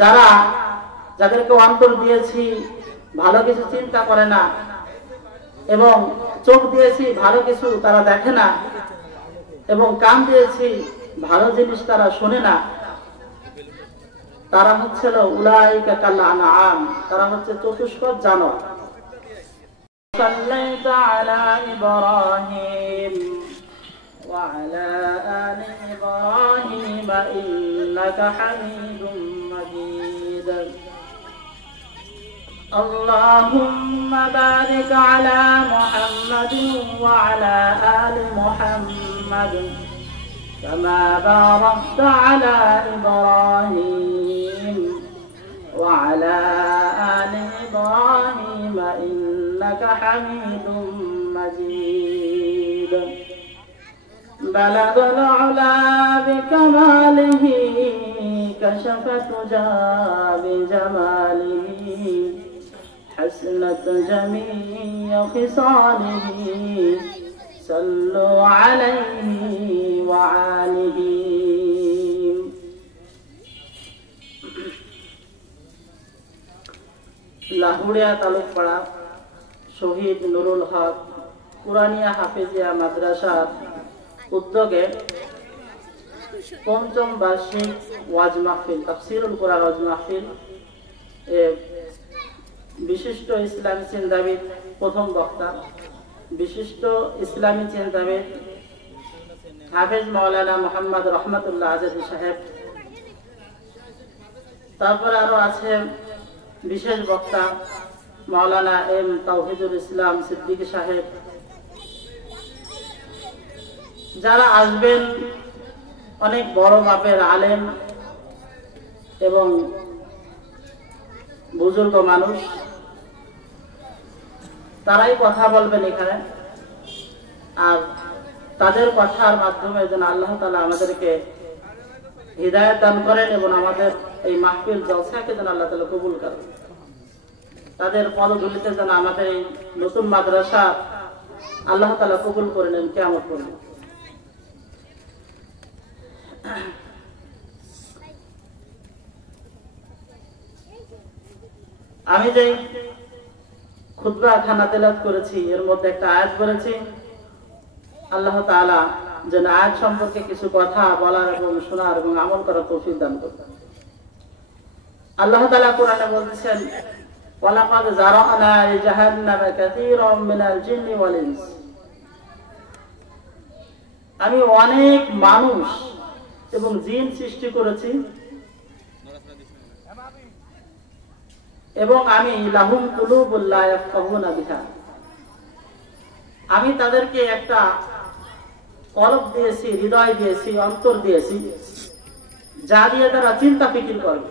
যারা যাদেরকে অন্তর দিয়েছি ভালো কিছু চিন্তা করে না এবং চোখ দিয়েছি ভালো কিছু তারা দেখে না এবং কান দিয়েছি ভালো জিনিস তারা শোনে না, তারা হচ্ছে উলাইকা কাল আনআম, তারা হচ্ছে চতুষ্পদ জানোয়ার। সাল্লাল্লাহু আলা ইব্রাহিম ওয়া আলা আলি ইব্রাহিম ইন্নাকা হামিদুম মাজিদ। আল্লাহুম্মা বারিক আলা মুহাম্মাদিন ওয়া আলা আলি মুহাম্মাদ كما باركت على إبراهيم وعلى آل إبراهيم إنك حميد مجيد. بلغ العلا بكماله كشف الدجى بجماله حسنت جميع خصاله صلوا عليه وآله. লাহুড়িয়া তালুকপাড়া শহীদ নুরুল হক কুরানিয়া হাফিজিয়া মাদ্রাসার উদ্যোগে পঞ্চম বার্ষিক ওয়াজ মাহফিল, তাফসীরুল কুরআন ওয়াজ মাহফিল, বিশিষ্ট ইসলামী চিন্তাবিদ, প্রথম বক্তা বিশিষ্ট ইসলামী চিন্তাবিদ হাফেজ মাওলানা মোহাম্মদ রহমতুল্লাহ আজাদি সাহেব, তারপরে আরো আছে বিশেষ বক্তা মাওলানা এম তাওহিদুল ইসলাম সিদ্দিকী সাহেব। যারা আসবেন অনেক বড় মাপের আলেম এবং বুজুর্গ মানুষ, তারাই কথা বলবেন এখানে। আর তাদের কথার মাধ্যমে যেন আল্লাহ তাআলা আমাদেরকে হিদায়াত দান করেন এবং আমাদের এই মাহফিল জলসাকে যেন আল্লাহ তাআলা কবুল করেন। তাদের পদধূলিতে যেন আমাদের এই নতুন মাদ্রাসা আল্লাহ তাআলা কবুল করে নেন কিয়ামত পর্যন্ত। আমি যে খুতবা খানা তেলাওয়াত করেছি এর মধ্যে একটা আয়াত বলেছি, আল্লাহ তাআলা যেন আয়াত সম্পর্কে কিছু কথা বলার এবং শোনার এবং আমল করার তৌফিক দান করেন। আল্লাহ তাআলা কোরআনে বলছেন, ওয়ালাকাদ যারানা লিজাহান্নামা কাসীরাম মিনাল জিন্নি ওয়াল ইনস, আমি অনেক মানুষ এবং জিন সৃষ্টি করেছি এবং আমি লাহুম কুলুবুল লা ইয়াফকাহুনা বিহা, আমি তাদেরকে একটা কলব দিয়েছি, হৃদয় দিয়েছি, অন্তর দিয়েছি, যা দিয়ে তারা চিন্তা ফিকির করবে।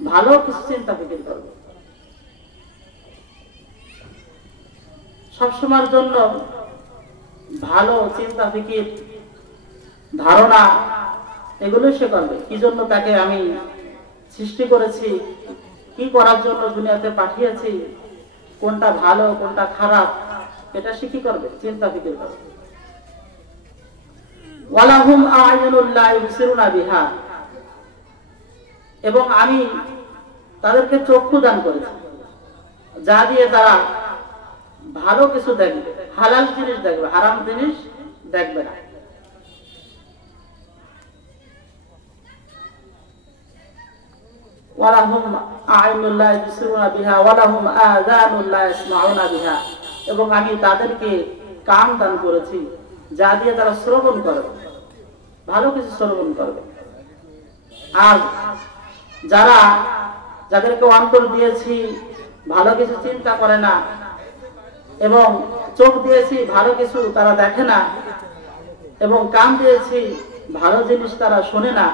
ভালো কিছু চিন্তা ফিকির করবে, সবসময়ের জন্য ভালো চিন্তা ফিকির ধারণা এগুলো সে করবে। কি জন্য তাকে আমি সৃষ্টি করেছি, কি করার জন্য দুনিয়াতে পাঠিয়েছি, কোনটা ভালো কোনটা খারাপ, এটা সে কি করবে, চিন্তা ফিকির করবে। ওয়ালাহুম আ'য়ুনুল লা ইউবসিরুনা বিহা, এবং আমি তাদেরকে চক্ষু দান করেছি যা দিয়ে তারা ভালো কিছু দেখবে, হালাল জিনিস দেখবে, হারাম জিনিস দেখবে না। ওয়ালাহুম আ'য়ুনুল লা ইউবসিরুনা বিহা ওয়ালাহুম আযানুল লা ইয়াসমাউনা বিহা, এবং আমি তাদেরকে কান দান করেছি যা দিয়ে তারা শ্রবণ করবে, ভালো কিছু শ্রবণ করবে। আর যাদেরকে অন্তর দিয়েছি ভালো কিছু চিন্তা করে না এবং চোখ দিয়েছি ভালো কিছু তারা দেখে না এবং কান দিয়েছি ভালো জিনিস তারা শোনে না,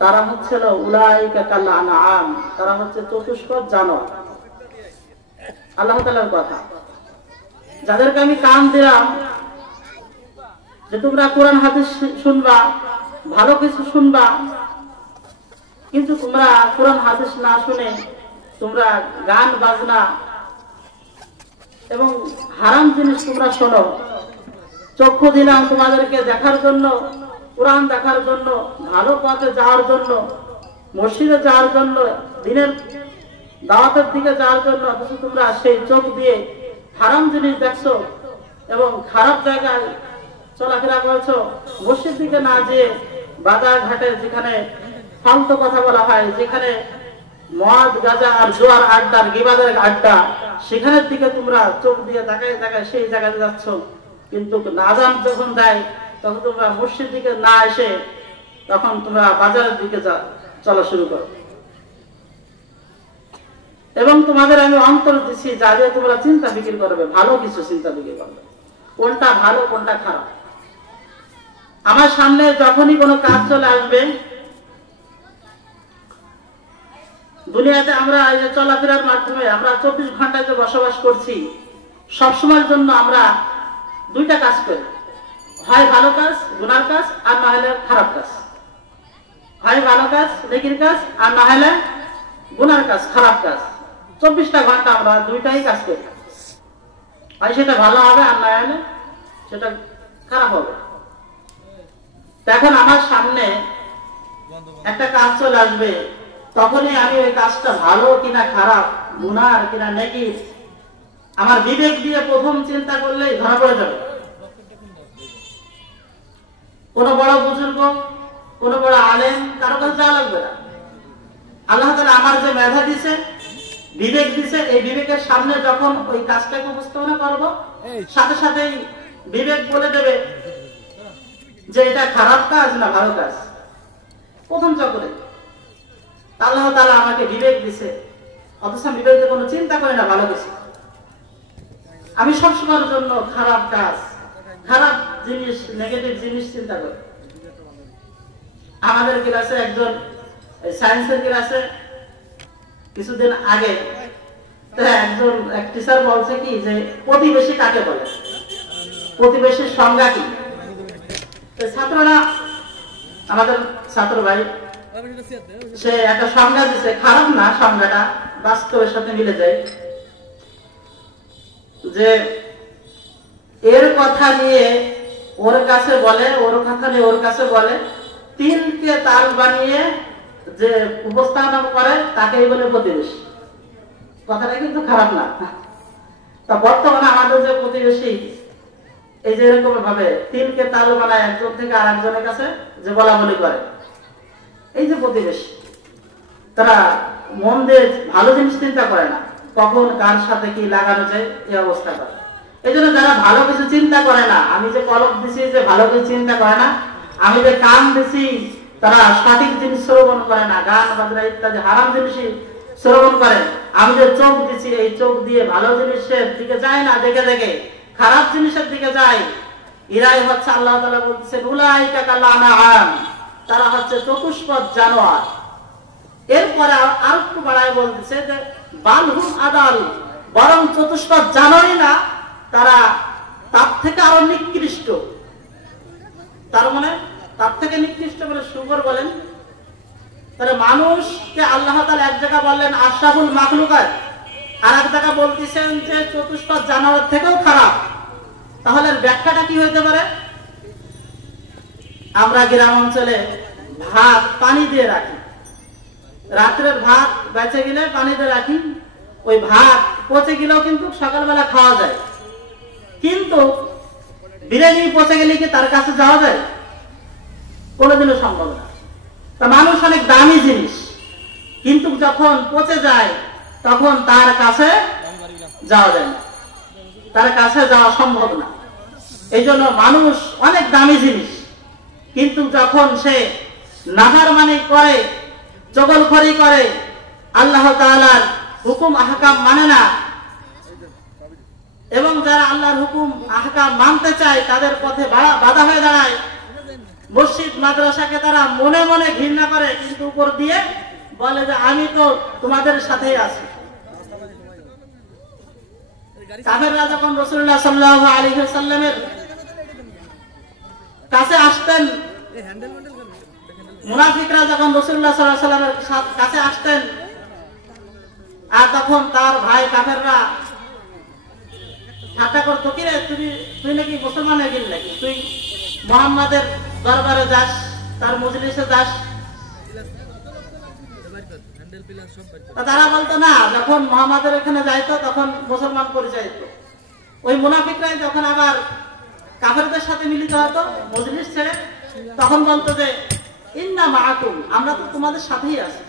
তারা হচ্ছে উলাইকা কাল আনআম, তারা হচ্ছে চতুষ্পদ জানোয়ার। আল্লাহ তাআলার কথা, যাদেরকে আমি কান দিলাম যে তোমরা কোরআন হাদিস শুনবা, ভালো কিছু শুনবা, কিন্তু তোমরা কোরআন হাদিস না শুনে তোমরা গান বাজনা এবং হারাম জিনিস তোমরা শোনো, চক্ষু দিলাম তোমাদেরকে দেখার জন্য, কোরআন দেখার জন্য, ভালো পথে যাওয়ার জন্য, মসজিদে যাওয়ার জন্য, দিনের দাওয়াতের দিকে যাওয়ার জন্য, অথচ তোমরা সেই চোখ দিয়ে হারাম জিনিস দেখছো এবং খারাপ জায়গায় চলাফেরা করেছো। মসজিদ দিকে না যেয়ে বাজার ঘাটে যেখানে ফালতু কথা বলা হয়, যেখানে মদ গাঁজা আর জোয়ার আড্ডার গিবাদের আড্ডা, সেখানের দিকে তোমরা চোখ দিয়ে তাকায় তাকায় সেই জায়গায় যাচ্ছ। কিন্তু আযান যখন দেয় তখন তোমরা মসজিদ দিকে না এসে তখন তোমরা বাজারের দিকে চলা শুরু করো। এবং তোমাদের আমি অন্তর দিচ্ছি যা দিয়ে তোমরা চিন্তা ফিকির করবে, ভালো কিছু চিন্তা ফিকির করবে, কোনটা ভালো কোনটা খারাপ। আমার সামনে যখনই কোনো কাজ চলে আসবে, দুনিয়াতে আমরা এই যে চলাফেরার মাধ্যমে আমরা 24 ঘন্টায় যে বসবাস করছি, সবসময়ের জন্য আমরা দুইটা কাজ করি, হয় ভালো কাজ গুনার কাজ, আর না হলে খারাপ কাজ। হয় ভালো কাজ নেকির কাজ, আর না হলে গুনার কাজ খারাপ কাজ। 24টা ঘন্টা আমরা দুইটাই কাজ করি, হয় সেটা ভালো হবে আর না হলে সেটা খারাপ হবে। এখন আমার সামনে একটা কাজ চলে আসবে, তখনই আমি ওই কাজটা ভালো কিনা খারাপ, গুনার কিনা নেকি, আমার বিবেক দিয়ে প্রথম চিন্তা করলেই ধরা পড়ে যাবে। কোন বড় বুজুর্গ, কোন বড় আলেম, কারো কাছে যাওয়া লাগবে না। আল্লাহ তাআলা আমার যে মেধা দিছে, বিবেক দিছে, এই বিবেকের সামনে যখন ওই কাজটাকে উপস্থাপনা করবো, সাথে সাথেই বিবেক বলে দেবে যে এটা খারাপ কাজ না ভালো কাজ। প্রথম চক্রে আল্লাহ তাআলা আমাকে বিবেক দিছে, অথচ আমি বিবেকে কোনো চিন্তা করি না ভালো কিছু। আমি সবসময়ের জন্য খারাপ কাজ, খারাপ জিনিস, নেগেটিভ জিনিস চিন্তা করি। আমাদের ক্লাসে একজন সায়েন্সের ক্লাসে কিছুদিন আগে একজন এক টিচার বলছে কি যে প্রতিবেশী কাকে বলে, প্রতিবেশীর সংজ্ঞা কি। ছাত্ররা, আমাদের ছাত্র ভাই, সে একটা সংজ্ঞা দিছে, খারাপ না সংজ্ঞাটা, বাস্তবের সাথে মিলে যায়। যে এর কথা নিয়ে ওর কাছে বলে, ওর কথা নিয়ে ওর কাছে বলে, তিলকে তাল বানিয়ে যে উপস্থাপনা করে তাকেই বলে প্রতিবেশী। কথাটা কিন্তু খারাপ না। তা বর্তমানে আমাদের যে প্রতিবেশী, এই যে এরকম ভাবে তিলকে তাল বানায় একজন থেকে আর একজনের কাছে যে বলা বলি করে, এই যে প্রতিবেশী, তারা মন দিয়ে ভালো জিনিস চিন্তা করে না, কখন কার সাথে কি লাগানো যায় এই অবস্থা করে। এই জন্য যারা ভালো কিছু চিন্তা করে না, আমি যে কলম দিছি যে ভালো কিছু চিন্তা করে না, আমি যে কান দিছি তারা সঠিক জিনিস শ্রবণ করে না, গান বাজনা ইত্যাদি হারাম জিনিসই শ্রবণ করে। আমি যে চোখ দিছি, এই চোখ দিয়ে ভালো জিনিসের দিকে যায় না, দেখে দেখে খারাপ জিনিসের দিকে যায়। এরাই হচ্ছে, আল্লাহ তাআলা বলতেছেন, উলাইকা কাল আনআম, তারা হচ্ছে চতুষ্পদ জানোয়ার। এরপরে আর একটু বাড়ায় বলতেছে যে বালহুম আদাল, বরং চতুষ্পদ জানোয়ারই না, তারা তার থেকে আরো নিকৃষ্ট। তার মানে তার থেকে নিকৃষ্ট বলে শুকর বলেন। তাহলে মানুষকে আল্লাহ তাআলা এক জায়গা বললেন আশরাফুল মাখলুকাত, আর এক জায়গা বলতেছেন যে চতুষ্পদ জানোয়ার থেকেও খারাপ। তাহলে ব্যাখ্যাটা কি হইতে পারে? আমরা গ্রাম অঞ্চলে ভাত পানি দিয়ে রাখি, রাত্রের ভাত বেঁচে গেলে পানি দিয়ে রাখি, ওই ভাত পচে গেলেও কিন্তু সকালবেলা খাওয়া যায়। কিন্তু বিরিয়ানি পচে গেলে কি তার কাছে যাওয়া যায়? কোনোদিনও সম্ভব না। তা মানুষ অনেক দামি জিনিস, কিন্তু যখন পচে যায় তখন তার কাছে যাওয়া যায় না, তার কাছে যাওয়া সম্ভব না। এই জন্য মানুষ অনেক দামি জিনিস, কিন্তু যখন সে নাফরমানি করে, চগলখড়ি করে, আল্লাহ তাআলার হুকুম আহকাম মানে না, এবং যারা আল্লাহর হুকুম আহকাম মানতে চায় তাদের পথে বাধা হয়ে দাঁড়ায়, মসজিদ মাদ্রাসাকে তারা মনে মনে ঘৃণা করে, কিন্তু উপর দিয়ে বলে যে আমি তো তোমাদের সাথেই আছি। কাফেররা যখন রাসূলুল্লাহ সাল্লাল্লাহু আলাইহি ওয়াসাল্লামের কাছে আসতেন, মুনাফিকরা যখন রাসূলুল্লাহ সাল্লাল্লাহু আলাইহি ওয়াসাল্লামের কাছে আসতেন, আর তখন তার ভাই কাফেররা ঠাট্টা করতো, কিরে তুই নাকি মুসলমান হয়ে গেলি নাকি, তুই মোহাম্মদের দরবারে যাস, তার মজলিসে যাস। তারা বলতো না, যখন মোহাম্মদের এখানে যাইতো তখন মুসলমান পরিচয় দিত। ওই মুনাফিকরাই যখন আবার কাফেরদের সাথে মিলিত হতো মজলিস ছেড়ে, তখন বলতো যে ইন্না মাআকুম, আমরা তো তোমাদের সাথেই আছি।